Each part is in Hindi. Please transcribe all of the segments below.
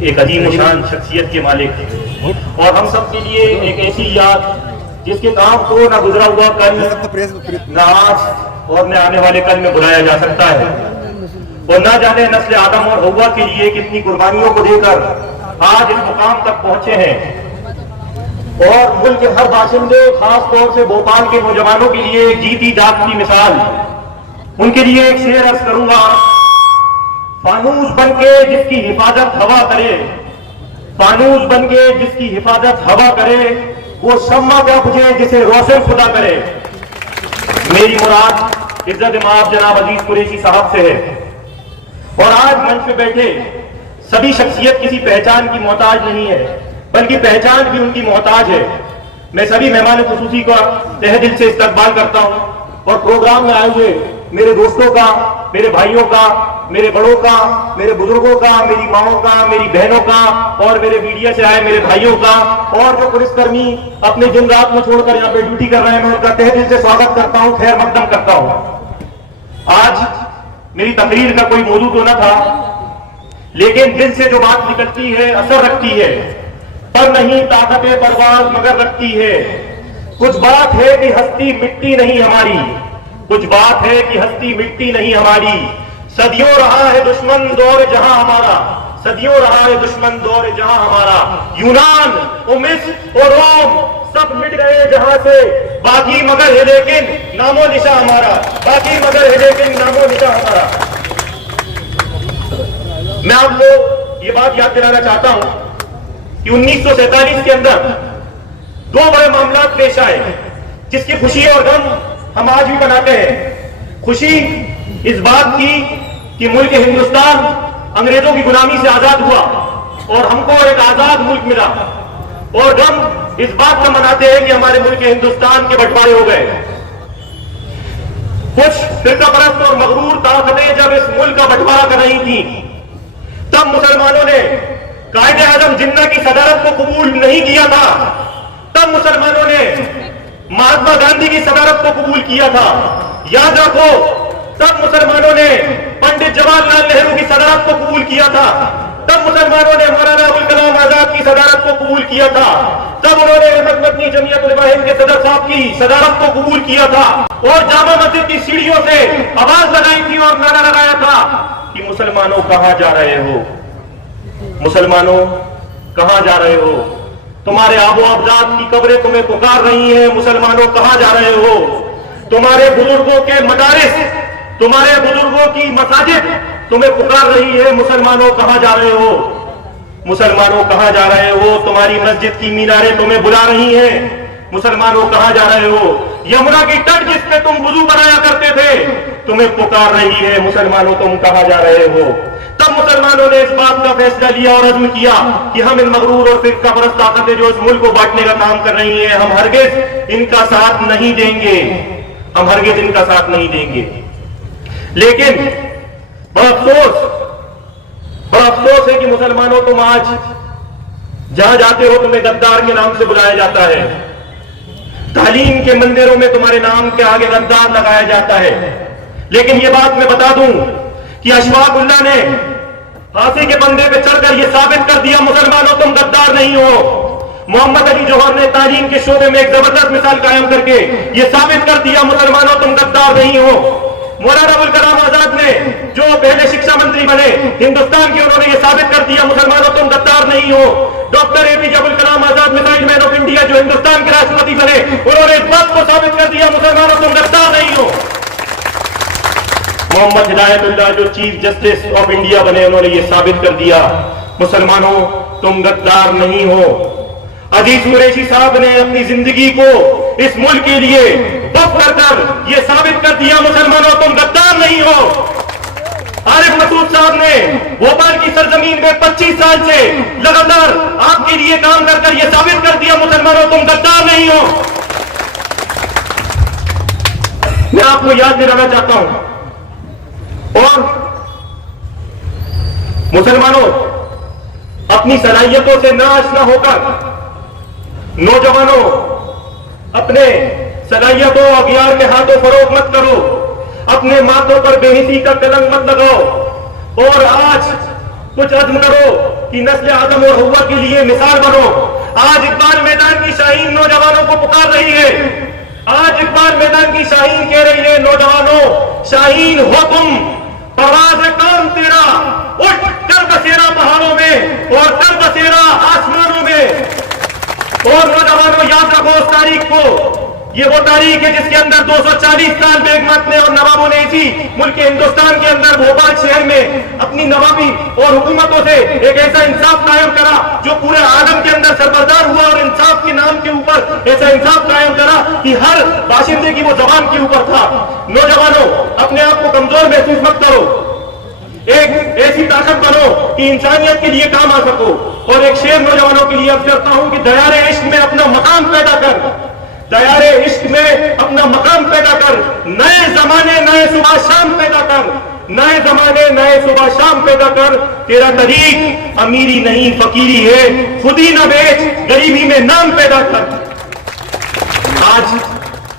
एक अजीम शान शख्सियत के मालिक और हम सब के लिए एक ऐसी याद जिसके काम को न गुजरा हुआ कल, न आज और न आने वाले कल में बुलाया जा सकता है। और न जाने नस्ल आदम और हव्वा के लिए कितनी कुर्बानियों को देकर आज इस मुकाम तक पहुंचे हैं। और मुल्क के हर बाशिंदे, खास तौर से भोपाल के नौजवानों के लिए एक जीती जागती मिसाल। उनके लिए एक शेर अर्ज करूंगा। फानूस बनके जिसकी हिफाजत हवा करे, फानूस बनके जिसकी हिफाजत हवा करे, वो शम्मा क्या बुझे जिसे रोशन खुदा करे। मेरी मुराद इज्जत माब जनाब अजीज कुरैशी साहब से है। और आज मंच पे बैठे सभी शख्सियत किसी पहचान की मोहताज नहीं है, बल्कि पहचान भी उनकी मोहताज है। मैं सभी मेहमान खुसूसी का तहे दिल से इस्तकबाल करता हूं और प्रोग्राम में आए हुए मेरे दोस्तों का, मेरे भाइयों का, मेरे बड़ों का, मेरे बुजुर्गों का, मेरी माओं का, मेरी बहनों का और मेरे मीडिया से आए मेरे भाइयों का और जो पुलिसकर्मी अपने दिन रात में छोड़कर यहाँ पे ड्यूटी कर रहे हैं, मैं उनका तहे दिल से स्वागत करता हूँ, खैर मकदम करता हूँ। आज मेरी तकरीर का कोई मौजूद होना था, लेकिन दिल से जो बात निकलती है असर रखती है। पर नहीं ताकते परवाज मगर रखती है। कुछ बात है कि हस्ती मिट्टी नहीं हमारी, कुछ बात है कि हस्ती मिट्टी नहीं हमारी। सदियों रहा है दुश्मन दौर जहां हमारा, सदियों रहा है दुश्मन दौर जहां हमारा। यूनान और मिस्र और रोम सब मिट गए जहां से, बाकी मगर है लेकिन नामो निशा हमारा, बाकी मगर है लेकिन नामो निशा हमारा। मैं आपको ये बात याद दिलाना चाहता हूं कि 1947 के अंदर दो बड़े मामला पेश आए जिसकी खुशी और गम हम आज भी मनाते हैं। खुशी इस बात की कि मुल्क हिंदुस्तान अंग्रेजों की गुलामी से आजाद हुआ और हमको एक आजाद मुल्क मिला, और गम इस बात का मनाते हैं कि हमारे मुल्क हिंदुस्तान के बंटवारे हो गए। कुछ फिरकापरस्त और मगरूर ताकतें जब इस मुल्क का बंटवारा कर रही थी, तब मुसलमानों ने कायदे आजम जिन्ना की सदारत को कबूल नहीं किया था। तब मुसलमानों ने महात्मा गांधी की सदारत को कबूल किया था। याद रखो, तब मुसलमानों ने पंडित जवाहरलाल नेहरू की सदारत को कबूल किया था। तब मुसलमानों ने मौलाना अबुल कलाम आजाद की सदारत को कबूल किया था। तब उन्होंने अहमद मदनी जमीयत उलमा हिंद के सदर साहब की सदारत को कबूल किया था और जामा मस्जिद की सीढ़ियों से आवाज लगाई थी और नारा लगाया था कि मुसलमानों कहां जा रहे हो, मुसलमानों कहां जा रहे हो, तुम्हारे आबो अबजाद की कब्रें तुम्हें पुकार रही हैं, मुसलमानों कहां जा रहे हो। तुम्हारे बुजुर्गों के मदारिस, तुम्हारे बुजुर्गों की मसाजिद तुम्हें पुकार रही है, मुसलमानों कहां जा रहे हो, मुसलमानों कहां जा रहे हो। तुम्हारी मस्जिद की मीनारें तुम्हें बुला रही हैं, मुसलमानों कहां जा रहे हो। यमुना की तट जिस पे तुम वुजू बनाया करते थे तुम्हें पुकार रही है, मुसलमानों तुम कहां जा रहे हो। तब मुसलमानों ने इस बात का फैसला लिया और अज़्म किया कि हम इन मगरूर और फिरकापरस्त ताकतें जो इस मुल्क को बांटने का काम कर रही हैं, हम हरगिज इनका साथ नहीं देंगे, हम हरगिज इनका साथ नहीं देंगे। लेकिन बड़ा अफसोस है कि मुसलमानों तुम आज जहां जाते हो तुम्हें गद्दार के नाम से बुलाया जाता है। तालीम के मंदिरों में तुम्हारे नाम के आगे गद्दार लगाया जाता है। लेकिन यह बात मैं बता दूं कि अशफाक उल्लाह ने फांसी के बंदे पे चढ़कर यह साबित कर दिया मुसलमानों तुम गद्दार नहीं हो। मोहम्मद अली जौहर ने तालीम के शोबे में एक जबरदस्त मिसाल कायम करके यह साबित कर दिया मुसलमानों तुम गद्दार नहीं हो। मौलाना अबुल कलाम आजाद ने जो पहले शिक्षा मंत्री बने हिंदुस्तान के, उन्होंने यह साबित कर दिया मुसलमानों तुम गद्दार नहीं हो। Doctor APJ Abul Kalam Azad missile man of India जो हिंदुस्तान के राष्ट्रपति बने, उन्होंने इस बात को साबित कर दिया मुसलमानों तुम गद्दार नहीं हो। मोहम्मद हिदायतुल्लाह जो चीफ जस्टिस ऑफ इंडिया बने, उन्होंने यह साबित कर दिया मुसलमानों तुम गद्दार नहीं हो। अजीज कुरैशी साहब ने अपनी जिंदगी को इस मुल्क के लिए वक्फ कर यह साबित कर दिया मुसलमानों तुम गद्दार नहीं हो। आरिफ मसूद साहब ने भोपाल की सरजमीन में 25 साल से लगातार आपके लिए काम कर यह साबित कर दिया मुसलमानों तुम गद्दार नहीं हो। मैं आपको याद दिलाना चाहता हूं, और मुसलमानों अपनी सलाहियतों से नाआशना होकर नौजवानों अपने सलाहियतों अगियार में हाथों फरोग मत करो, अपने माथों पर बेहिसी का कलंक मत लगाओ और आज कुछ अज़्म करो कि नस्ल आदम और हव्वा के लिए मिसाल बनो। आज इकबाल मैदान की शाहीन नौजवानों को पुकार रही है। आज इकबाल मैदान की शाहीन कह रही है, नौजवानों शाहीन हो तुम, परवाज़ काम तेरा, उठ कर बसेरा पहाड़ों में और कर बसेरा आसमानों में। और नौजवानों याद रखो उस तारीख को, ये वो तारीख है जिसके अंदर 240 साल बेगमत ने और नवाबों ने इसी मुल्क हिंदुस्तान के अंदर भोपाल शहर में अपनी नवाबी और हुकूमतों से एक ऐसा इंसाफ कायम करा जो पूरे आलम के अंदर सरबरदार हुआ, और इंसाफ के नाम के ऊपर ऐसा इंसाफ कायम करा कि हर बाशिंदे की वो जबान के ऊपर था। नौजवानों, अपने आप को कमजोर महसूस मत करो, एक ऐसी ताकत बनो कि इंसानियत के लिए काम आ सको। और एक शेर नौजवानों के लिए अर्ज करता हूं कि दयारे इश्क में अपना मकाम पैदा कर, दयारे इश्क में अपना मकाम पैदा कर, नए जमाने नए सुबह शाम पैदा कर, नए जमाने नए सुबह शाम पैदा कर। तेरा तरीक अमीरी नहीं फकीरी है, खुद ही न बेच गरीबी में नाम पैदा कर। आज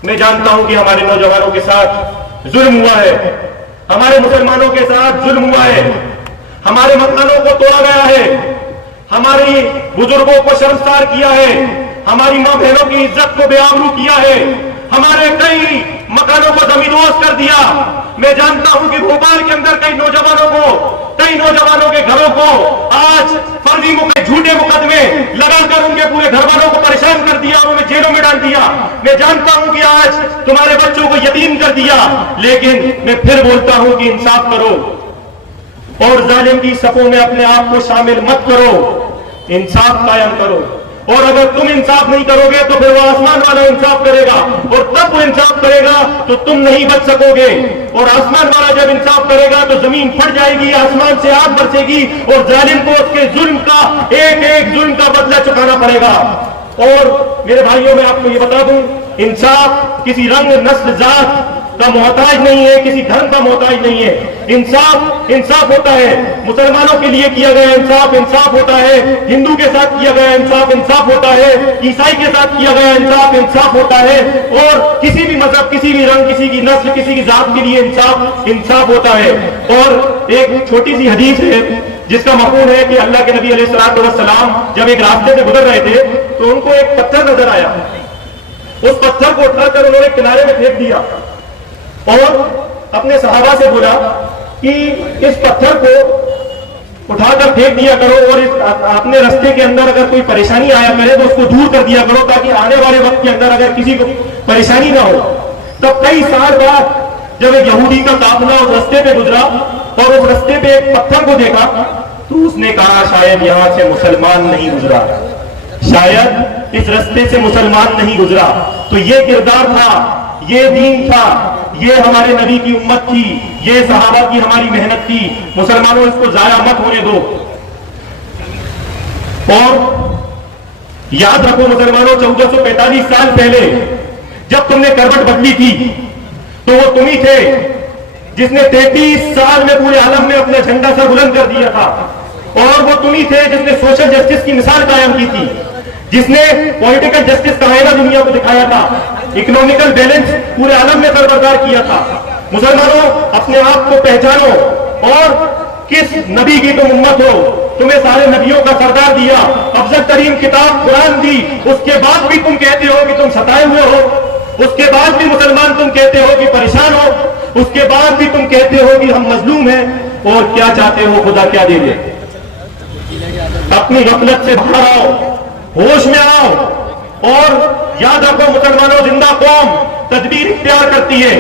मैं जानता हूं कि हमारे नौजवानों के साथ जुल्म हुआ है, हमारे मुसलमानों के साथ जुल्म हुआ है, हमारे मकानों को तोड़ा गया है, हमारी बुजुर्गों को शर्मसार किया है, हमारी मां बहनों की इज्जत को बेआबरू किया है, हमारे कई मकानों को जमींदोज कर दिया। मैं जानता हूं कि भोपाल के अंदर कई नौजवानों के घरों को आज फर्जी झूठे मुकदमे लगाकर उनके पूरे घर वालों को परेशान कर दिया, उन्हें जेलों में डाल दिया। मैं जानता हूं कि आज तुम्हारे बच्चों को यतीम कर दिया, लेकिन मैं फिर बोलता हूं कि इंसाफ करो और जालिम की सफों में अपने आप को शामिल मत करो, इंसाफ कायम करो। और अगर तुम इंसाफ नहीं करोगे तो फिर वो आसमान वाला इंसाफ करेगा, और तब वो इंसाफ करेगा तो तुम नहीं बच सकोगे। और आसमान वाला जब इंसाफ करेगा तो जमीन फट जाएगी, आसमान से आग बरसेगी, और जालिम को उसके जुल्म का एक एक जुल्म का बदला चुकाना पड़ेगा। और मेरे भाइयों, मैं आपको ये बता दूं, इंसाफ किसी रंग नस्ल जात का मोहताज नहीं है, किसी धर्म का मोहताज नहीं है। इंसाफ होता है, मुसलमानों के लिए किया गया इंसाफ होता है, हिंदू के साथ किया गया इंसाफ होता है, ईसाई के साथ किया गया इंसाफ होता है, और किसी भी मजहब, किसी भी रंग, किसी की नस्ल, किसी की जात के लिए इंसाफ होता है। और एक छोटी सी हदीस है जिसका मफहूम है कि अल्लाह के नबी अलैहिस्सलाम जब एक रास्ते से गुजर रहे थे तो उनको एक पत्थर नजर आया। उस पत्थर को उठाकर उन्होंने किनारे में फेंक दिया और अपने सहाबा से बोला कि इस पत्थर को उठाकर फेंक दिया करो, और अपने रास्ते के अंदर अगर कोई परेशानी आया करे तो उसको दूर कर दिया करो, ताकि आने वाले वक्त के अंदर अगर किसी को परेशानी ना हो। तब कई साल बाद जब एक यहूदी का काफिला उस रास्ते पे गुजरा और उस रास्ते पे एक पत्थर को देखा तो उसने कहा, शायद यहां से मुसलमान नहीं गुजरा, शायद इस रास्ते से मुसलमान नहीं गुजरा। तो ये किरदार था, ये दीन था, ये हमारे नबी की उम्मत थी, ये सहाबा की हमारी मेहनत थी। मुसलमानों, इसको जाया मत होने दो। और याद रखो मुसलमानों, 1445 साल पहले जब तुमने करवट बदली थी तो वो तुम ही थे जिसने 33 साल में पूरे आलम में अपना झंडा सर बुलंद कर दिया था, और वो तुम ही थे जिसने सोशल जस्टिस की मिसाल कायम की थी, जिसने पॉलिटिकल जस्टिस का आईना दुनिया को दिखाया था, इकोनॉमिकल बैलेंस पूरे आलम में सरबरदार किया था। मुसलमानों, अपने आप को पहचानो और किस नबी की तुम उम्मत हो। तुम्हें सारे नबियों का सरदार दिया, अफजल तरीन किताब कुरान दी, उसके बाद भी तुम कहते हो कि तुम सताए हुए हो, उसके बाद भी मुसलमान तुम कहते हो कि परेशान हो, उसके बाद भी तुम कहते हो कि हम मजलूम हैं। और क्या चाहते हो, खुदा क्या दे दे? अपनी गफलत से बाहर आओ, होश में आओ, और याद रखो मुसलमानों, जिंदा कौम तदबीर इख्तियार करती है,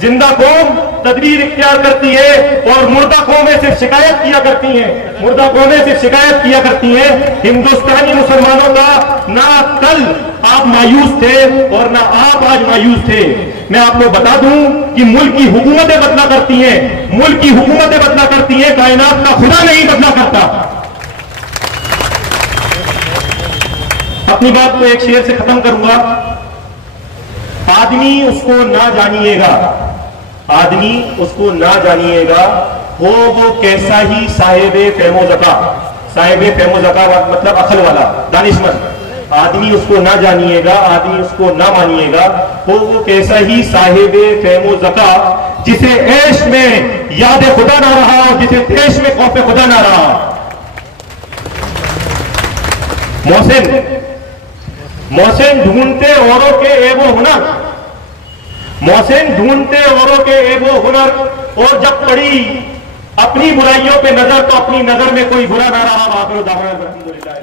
जिंदा कौम तदबीर इख्तियार करती है, और मुर्दा कौमें सिर्फ शिकायत किया करती हैं, मुर्दा कौमें सिर्फ शिकायत किया करती हैं। हिंदुस्तानी मुसलमानों का ना कल आप मायूस थे और ना आप आज मायूस थे। मैं आपको बता दूं कि मुल्क की हुकूमतें बदला करती हैं, मुल्क की हुकूमतें बदला करती हैं, कायनात का खुदा नहीं बदला करता। अपनी बात को एक शेर से खत्म करूंगा। आदमी उसको ना जानिएगा, आदमी उसको ना जानिएगा, हो वो कैसा ही साहिबे फेमोजका, साहिबे फेमोजका मतलब अकल वाला, दानिशमंद। आदमी उसको ना जानिएगा, आदमी उसको ना मानिएगा, हो वो कैसा ही साहिबे फेमोजका, जिसे ऐश में याद खुदा ना रहा, जिसे देश में खौफ खुदा ना रहा। मोहसिन ढूंढते औरों के एबो हुनर, मोहसिन ढूंढते औरों के एबो हुनर, और जब पड़ी अपनी बुराइयों पे नजर तो अपनी नजर में कोई बुरा ना रहा। आखिर दावा अल्हम्दुलिल्लाह।